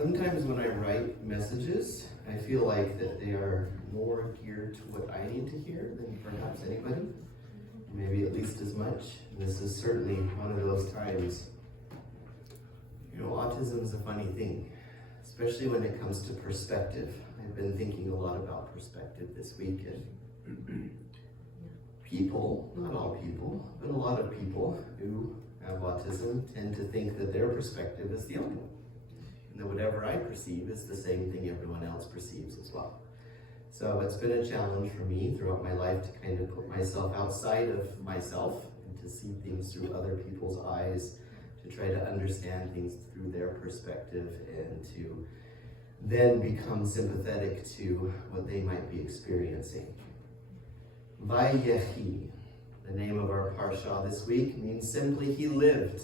Sometimes when I write messages, I feel like that they are more geared to what I need to hear than perhaps anybody, maybe at least as much. This is certainly one of those times. You know, autism is a funny thing, especially when it comes to perspective. I've been thinking a lot about perspective this week, and people, not all people, but a lot of people who have autism tend to think that their perspective is the only one. And that whatever I perceive is the same thing everyone else perceives as well. So it's been a challenge for me throughout my life to kind of put myself outside of myself and to see things through other people's eyes, to try to understand things through their perspective and to then become sympathetic to what they might be experiencing. Vayehi, the name of our parsha this week, means simply he lived.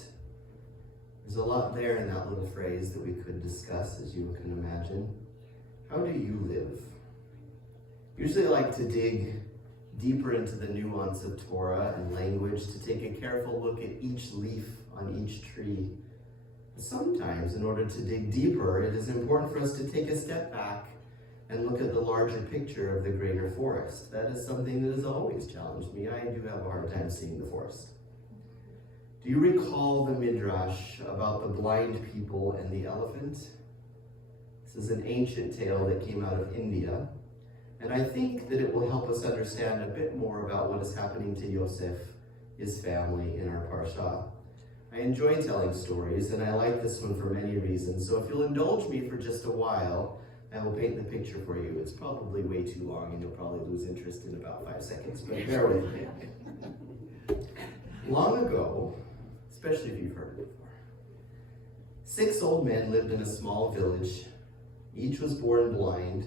There's a lot there in that little phrase that we could discuss, as you can imagine. How do you live? Usually I like to dig deeper into the nuance of Torah and language, to take a careful look at each leaf on each tree. But sometimes, in order to dig deeper, it is important for us to take a step back and look at the larger picture of the greater forest. That is something that has always challenged me. I do have a hard time seeing the forest. Do you recall the midrash about the blind people and the elephant? This is an ancient tale that came out of India, and I think that it will help us understand a bit more about what is happening to Yosef, his family, in our parsha. I enjoy telling stories, and I like this one for many reasons, so if you'll indulge me for just a while, I will paint the picture for you. It's probably way too long, and you'll probably lose interest in about 5 seconds, but bear with me. Long ago, especially if you've heard it before, 6 old men lived in a small village. Each was born blind.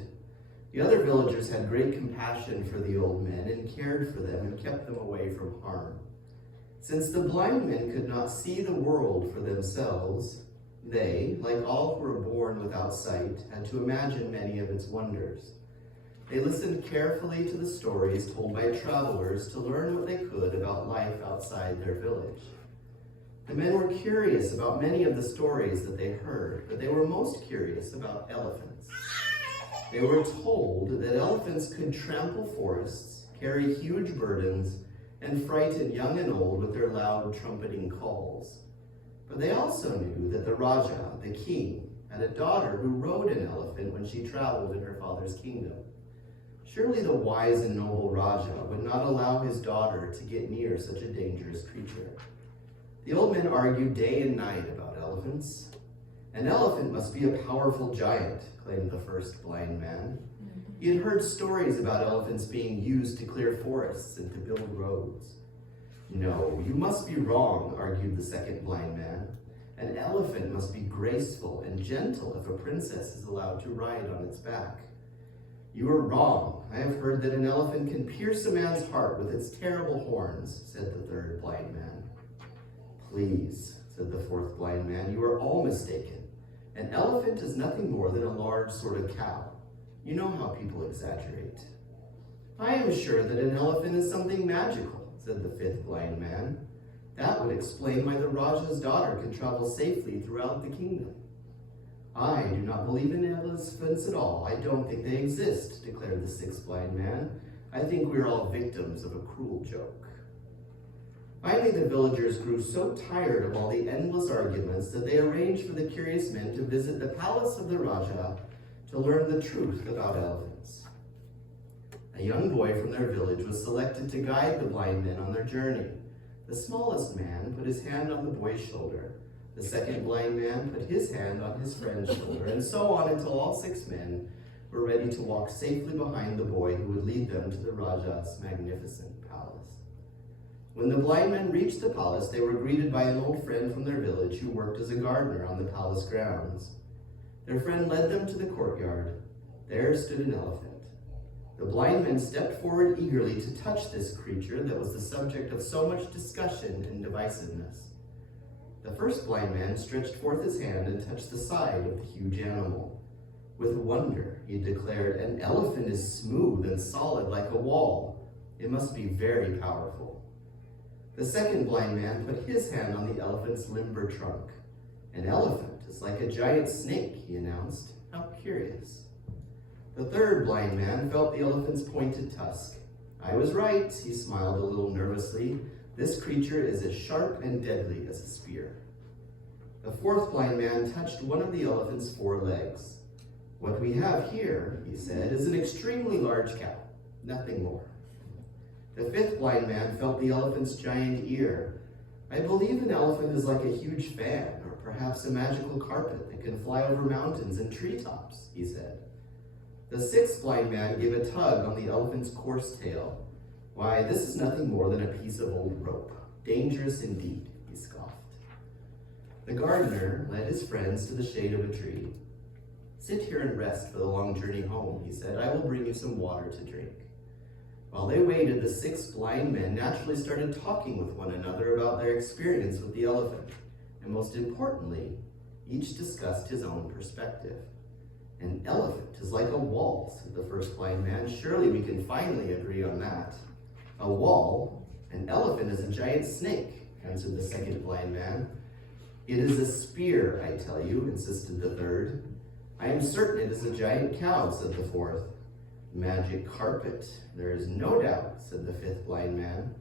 The other villagers had great compassion for the old men and cared for them and kept them away from harm. Since the blind men could not see the world for themselves, they, like all who were born without sight, had to imagine many of its wonders. They listened carefully to the stories told by travelers to learn what they could about life outside their village. The men were curious about many of the stories that they heard, but they were most curious about elephants. They were told that elephants could trample forests, carry huge burdens, and frighten young and old with their loud trumpeting calls. But they also knew that the Raja, the king, had a daughter who rode an elephant when she traveled in her father's kingdom. Surely the wise and noble Raja would not allow his daughter to get near such a dangerous creature. The old men argued day and night about elephants. An elephant must be a powerful giant, claimed the first blind man. He had heard stories about elephants being used to clear forests and to build roads. No, you must be wrong, argued the second blind man. An elephant must be graceful and gentle if a princess is allowed to ride on its back. You are wrong. I have heard that an elephant can pierce a man's heart with its terrible horns, said the third blind man. Please, said the fourth blind man, you are all mistaken. An elephant is nothing more than a large sort of cow. You know how people exaggerate. I am sure that an elephant is something magical, said the fifth blind man. That would explain why the Raja's daughter could travel safely throughout the kingdom. I do not believe in elephants at all. I don't think they exist, declared the sixth blind man. I think we are all victims of a cruel joke. Finally, the villagers grew so tired of all the endless arguments that they arranged for the curious men to visit the palace of the Raja to learn the truth about elephants. A young boy from their village was selected to guide the blind men on their journey. The smallest man put his hand on the boy's shoulder. The second blind man put his hand on his friend's shoulder, and so on until all 6 men were ready to walk safely behind the boy who would lead them to the Raja's magnificent palace. When the blind men reached the palace, they were greeted by an old friend from their village who worked as a gardener on the palace grounds. Their friend led them to the courtyard. There stood an elephant. The blind men stepped forward eagerly to touch this creature that was the subject of so much discussion and divisiveness. The first blind man stretched forth his hand and touched the side of the huge animal. With wonder, he declared, "An elephant is smooth and solid like a wall. It must be very powerful." The second blind man put his hand on the elephant's limber trunk. An elephant is like a giant snake, he announced. How curious. The third blind man felt the elephant's pointed tusk. I was right, he smiled a little nervously. This creature is as sharp and deadly as a spear. The fourth blind man touched one of the elephant's 4 legs. What we have here, he said, is an extremely large cow, nothing more. The fifth blind man felt the elephant's giant ear. I believe an elephant is like a huge fan, or perhaps a magical carpet that can fly over mountains and treetops, he said. The sixth blind man gave a tug on the elephant's coarse tail. Why, this is nothing more than a piece of old rope. Dangerous indeed, he scoffed. The gardener led his friends to the shade of a tree. Sit here and rest for the long journey home, he said. I will bring you some water to drink. While they waited, the 6 blind men naturally started talking with one another about their experience with the elephant. And most importantly, each discussed his own perspective. An elephant is like a wall, said the first blind man. Surely we can finally agree on that. A wall? An elephant is a giant snake, answered the second blind man. It is a spear, I tell you, insisted the third. I am certain it is a giant cow, said the fourth. Magic carpet, there is no doubt, said the fifth blind man.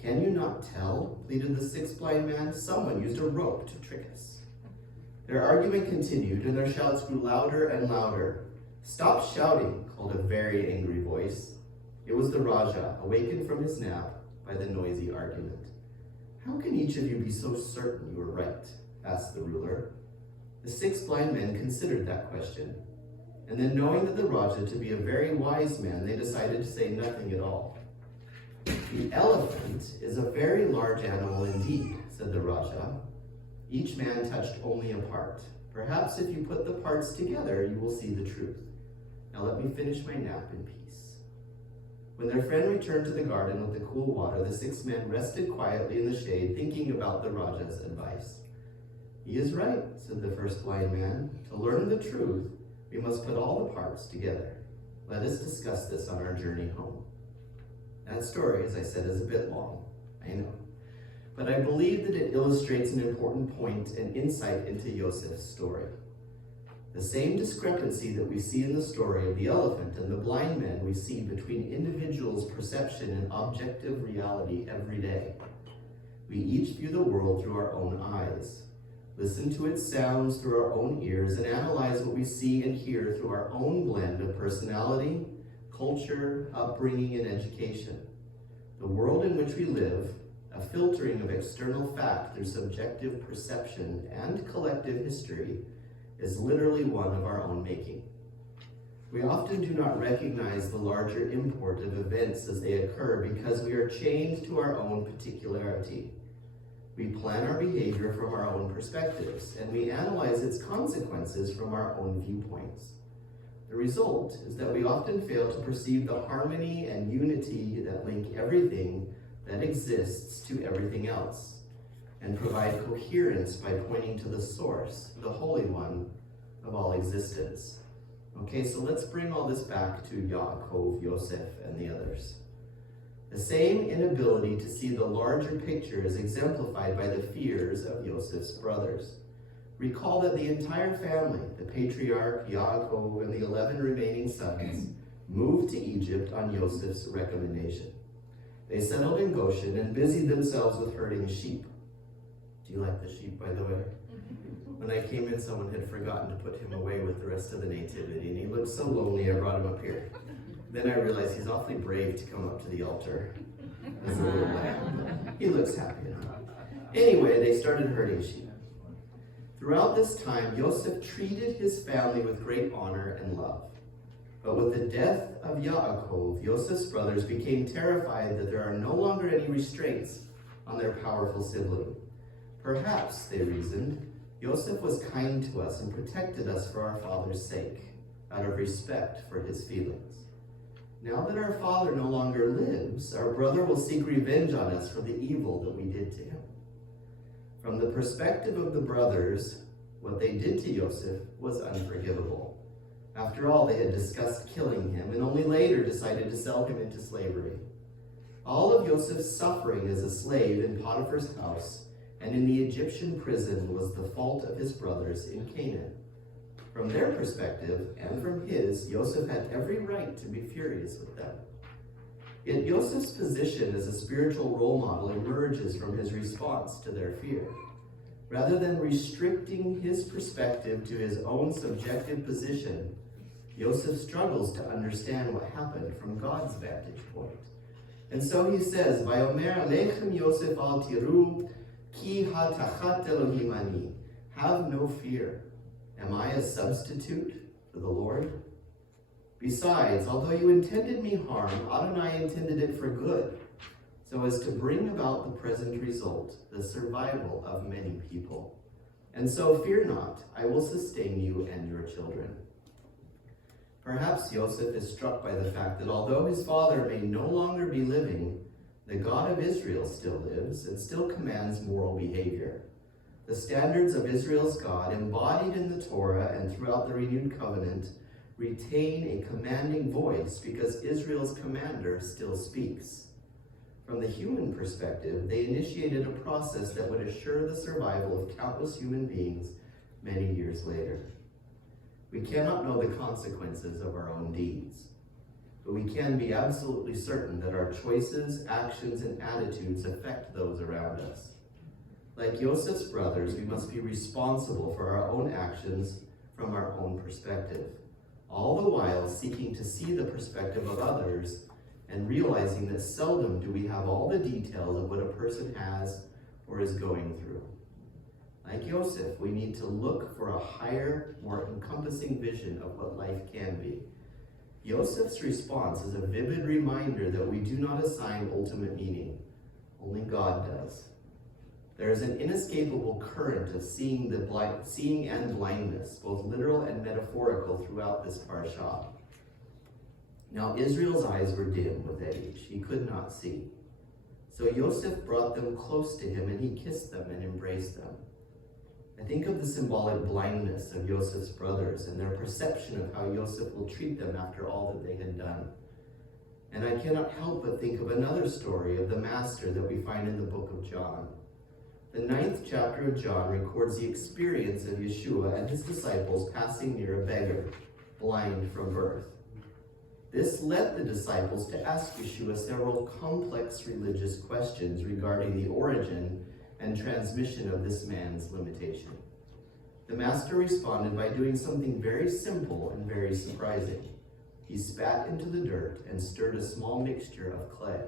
Can you not tell, pleaded the sixth blind man. Someone used a rope to trick us. Their argument continued, and their shouts grew louder and louder. Stop shouting, called a very angry voice. It was the Raja, awakened from his nap by the noisy argument. How can each of you be so certain you are right? Asked the ruler. The 6 blind men considered that question, and then knowing that the Raja to be a very wise man, they decided to say nothing at all. The elephant is a very large animal indeed, said the Raja. Each man touched only a part. Perhaps if you put the parts together, you will see the truth. Now let me finish my nap in peace. When their friend returned to the garden with the cool water, the 6 men rested quietly in the shade, thinking about the Raja's advice. He is right, said the first blind man. To learn the truth, we must put all the parts together. Let us discuss this on our journey home. That story, as I said, is a bit long, I know. But I believe that it illustrates an important point and insight into Yosef's story. The same discrepancy that we see in the story of the elephant and the blind men we see between individuals' perception and objective reality every day. We each view the world through our own eyes, listen to its sounds through our own ears, and analyze what we see and hear through our own blend of personality, culture, upbringing, and education. The world in which we live, a filtering of external fact through subjective perception and collective history, is literally one of our own making. We often do not recognize the larger import of events as they occur because we are chained to our own particularity. We plan our behavior from our own perspectives, and we analyze its consequences from our own viewpoints. The result is that we often fail to perceive the harmony and unity that link everything that exists to everything else, and provide coherence by pointing to the source, the Holy One of all existence. Okay, so let's bring all this back to Yaakov, Yosef, and the others. The same inability to see the larger picture is exemplified by the fears of Yosef's brothers. Recall that the entire family, the patriarch, Yaakov, and the 11 remaining sons, moved to Egypt on Yosef's recommendation. They settled in Goshen and busied themselves with herding sheep. Do you like the sheep, by the way? When I came in, someone had forgotten to put him away with the rest of the nativity, and he looked so lonely, I brought him up here. Then I realized he's awfully brave to come up to the altar as a little lamb. He looks happy enough. Anyway, they started herding sheep. Throughout this time, Yosef treated his family with great honor and love. But with the death of Yaakov, Yosef's brothers became terrified that there are no longer any restraints on their powerful sibling. Perhaps, they reasoned, Yosef was kind to us and protected us for our father's sake, out of respect for his feelings. Now that our father no longer lives, our brother will seek revenge on us for the evil that we did to him. From the perspective of the brothers, what they did to Yosef was unforgivable. After all, they had discussed killing him and only later decided to sell him into slavery. All of Yosef's suffering as a slave in Potiphar's house and in the Egyptian prison was the fault of his brothers in Canaan. From their perspective, and from his, Joseph had every right to be furious with them. Yet Joseph's position as a spiritual role model emerges from his response to their fear. Rather than restricting his perspective to his own subjective position, Joseph struggles to understand what happened from God's vantage point. And so he says, Vayomer lechem Yosef al tiru ki hatachat Elohim ani. Have no fear. Am I a substitute for the Lord? Besides, although you intended me harm, Adonai intended it for good, so as to bring about the present result, the survival of many people. And so fear not, I will sustain you and your children. Perhaps Joseph is struck by the fact that although his father may no longer be living, the God of Israel still lives and still commands moral behavior. The standards of Israel's God, embodied in the Torah and throughout the renewed covenant, retain a commanding voice because Israel's commander still speaks. From the human perspective, they initiated a process that would assure the survival of countless human beings many years later. We cannot know the consequences of our own deeds, but we can be absolutely certain that our choices, actions, and attitudes affect those around us. Like Joseph's brothers, we must be responsible for our own actions from our own perspective, all the while seeking to see the perspective of others and realizing that seldom do we have all the details of what a person has or is going through. Like Joseph, we need to look for a higher, more encompassing vision of what life can be. Joseph's response is a vivid reminder that we do not assign ultimate meaning. Only God does. There is an inescapable current of seeing and blindness, both literal and metaphorical, throughout this parashah. Now Israel's eyes were dim with age. He could not see. So Joseph brought them close to him, and he kissed them and embraced them. I think of the symbolic blindness of Joseph's brothers and their perception of how Joseph will treat them after all that they had done. And I cannot help but think of another story of the master that we find in the book of John. The 9th chapter of John records the experience of Yeshua and his disciples passing near a beggar, blind from birth. This led the disciples to ask Yeshua several complex religious questions regarding the origin and transmission of this man's limitation. The master responded by doing something very simple and very surprising. He spat into the dirt and stirred a small mixture of clay.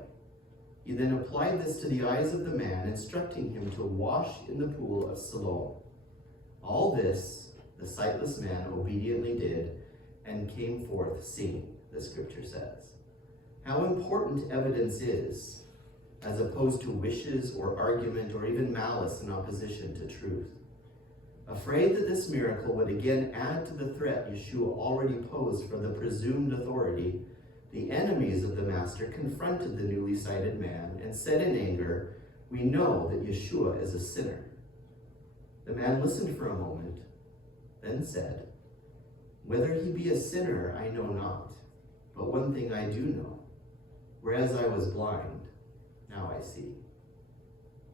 He then applied this to the eyes of the man, instructing him to wash in the pool of Siloam. All this the sightless man obediently did and came forth seeing, the scripture says. How important evidence is, as opposed to wishes or argument or even malice in opposition to truth. Afraid that this miracle would again add to the threat Yeshua already posed for the presumed authority, the enemies of the master confronted the newly sighted man and said in anger, "We know that Yeshua is a sinner." The man listened for a moment, then said, "Whether he be a sinner, I know not. But one thing I do know, whereas I was blind, now I see."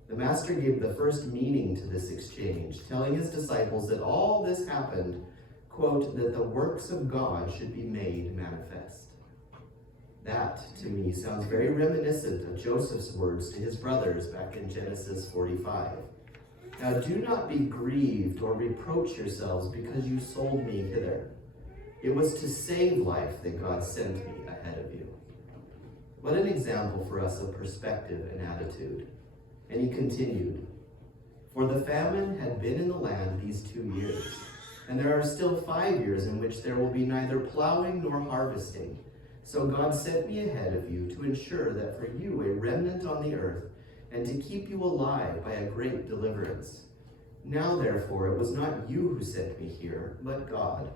The master gave the first meaning to this exchange, telling his disciples that all this happened, quote, that the works of God should be made manifest. That, to me, sounds very reminiscent of Joseph's words to his brothers back in Genesis 45. "Now do not be grieved or reproach yourselves because you sold me hither. It was to save life that God sent me ahead of you." What an example for us of perspective and attitude. And he continued, "For the famine had been in the land these 2 years, and there are still 5 years in which there will be neither plowing nor harvesting. So God sent me ahead of you to ensure that for you a remnant on the earth, and to keep you alive by a great deliverance. Now therefore it was not you who sent me here, but God.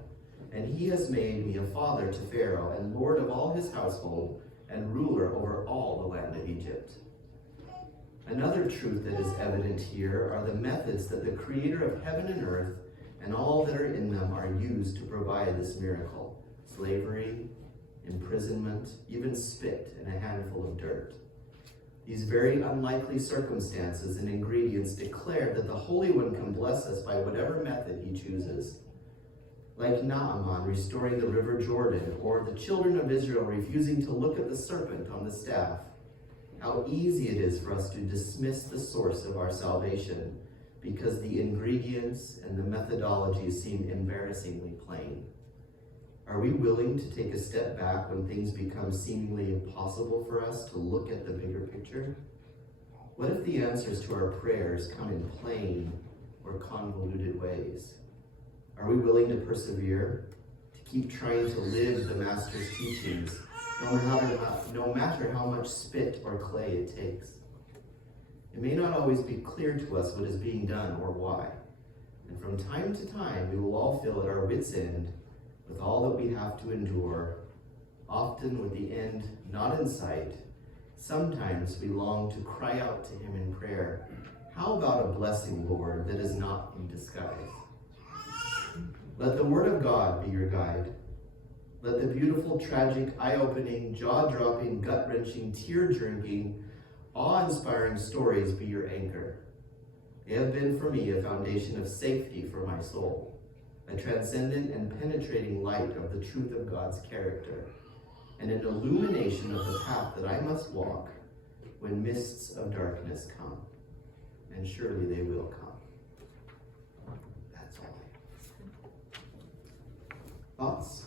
And he has made me a father to Pharaoh, and lord of all his household, and ruler over all the land of Egypt." Another truth that is evident here are the methods that the creator of heaven and earth and all that are in them are used to provide this miracle: slavery, imprisonment, even spit and a handful of dirt. These very unlikely circumstances and ingredients declare that the Holy One can bless us by whatever method he chooses. Like Naaman restoring the river Jordan, or the children of Israel refusing to look at the serpent on the staff, how easy it is for us to dismiss the source of our salvation because the ingredients and the methodology seem embarrassingly plain. Are we willing to take a step back when things become seemingly impossible for us to look at the bigger picture? What if the answers to our prayers come in plain or convoluted ways? Are we willing to persevere, to keep trying to live the Master's teachings, no matter how much spit or clay it takes? It may not always be clear to us what is being done or why, and from time to time we will all feel at our wits' end with all that we have to endure, often with the end not in sight. Sometimes we long to cry out to him in prayer, "How about a blessing, Lord, that is not in disguise?" Let the word of God be your guide. Let the beautiful, tragic, eye-opening, jaw-dropping, gut-wrenching, tear-jerking, awe-inspiring stories be your anchor. They have been for me a foundation of safety for my soul, a transcendent and penetrating light of the truth of God's character, and an illumination of the path that I must walk when mists of darkness come. And surely they will come. That's all. Thoughts?